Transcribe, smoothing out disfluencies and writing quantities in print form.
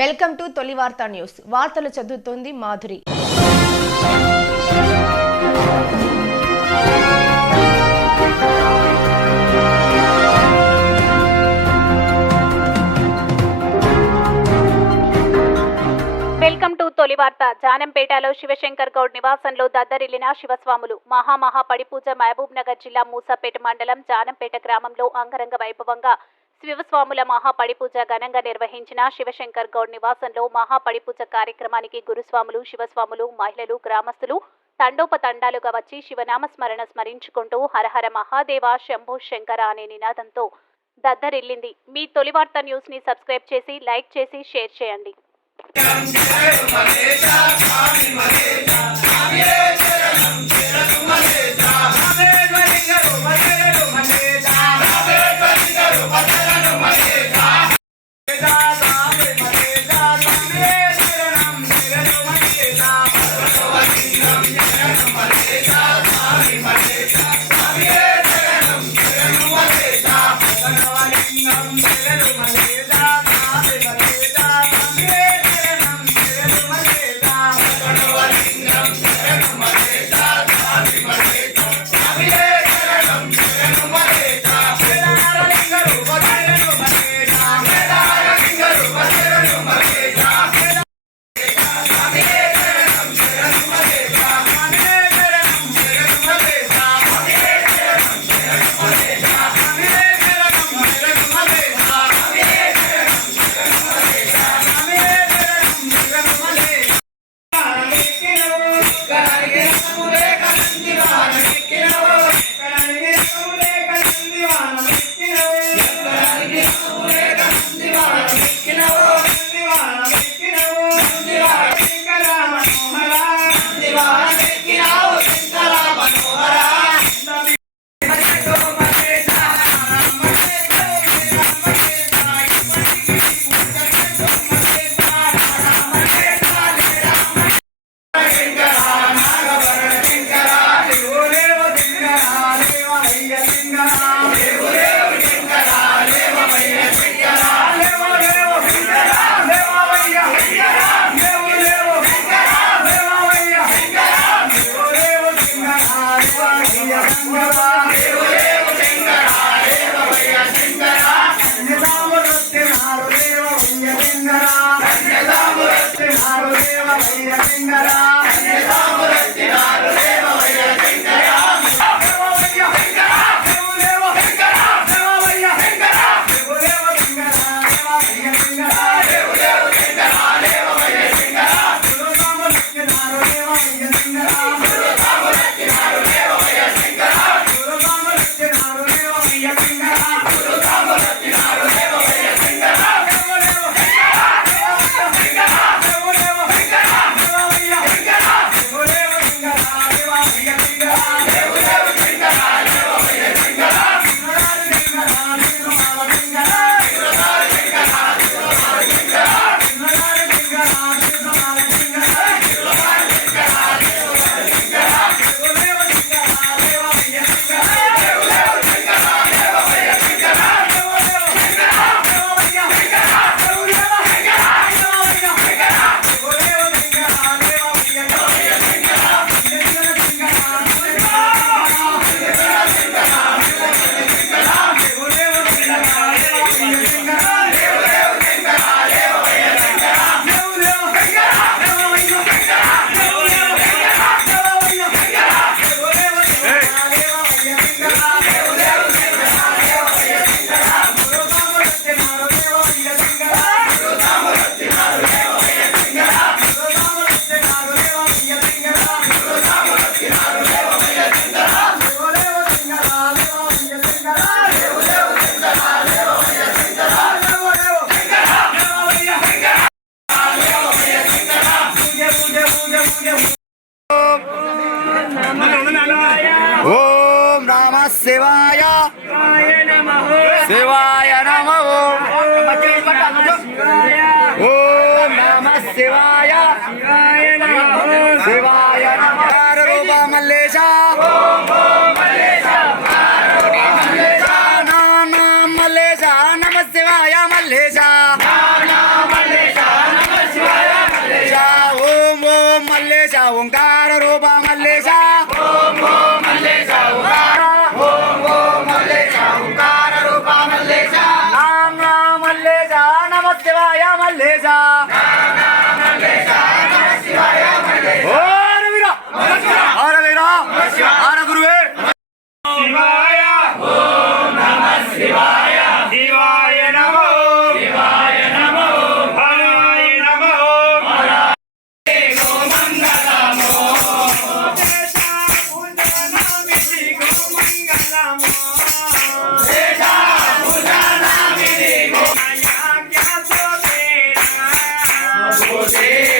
Welcome to తొలి వార్తా news. వార్తలు చదువుతోంది మాధురి. వెల్కమ్ టు తొలి వార్త. జానంపేటలో శివశంకర్ గౌడ్ నివాసంలో దద్దరిల్లిన శివస్వాములు. మహా పడిపూజ. మహబూబ్ నగర్ జిల్లా మూసాపేట మండలం జానంపేట గ్రామంలో అంగరంగ వైభవంగా శివస్వాముల మహాపడిపూజ ఘనంగా నిర్వహించిన శివశంకర్ గౌడ్ నివాసంలో మహాపడిపూజ కార్యక్రమానికి గురుస్వాములు, శివస్వాములు, మహిళలు, గ్రామస్తులు తండోపతండాలుగా వచ్చి శివనామస్మరణ స్మరించుకుంటూ హరహర మహాదేవ శంభో శంకర అనే నినాదంతో దద్దరిల్లింది. మీ తొలి వార్త న్యూస్ ని సబ్స్క్రైబ్ చేసి, లైక్ చేసి, షేర్ చేయండి. ఓం నమః శివాయ శివాయ నమః. ఓం నమః శివాయ శివాయ నమః. రూప మల్లేశ మల్లేశ నమః శివాయ మల్లేశ. ఓంకార రూప మల్లేశ ఓం ఓం మల్లేశ ఓంకార ఓం ఓం మల్లేశ ఓంకార రూప మల్లేశ నామ నామ మల్లేశ నమ శివాయ మల్లేశ నామ మల్లేశ నమ శివాయ మల్లేశ ఓ రవిరా ఆరవేరా ఆర గురువే శివాయ ఓం నమః శివాయ శివాయ నమో శివాయ నమో హరాయ నమో Jose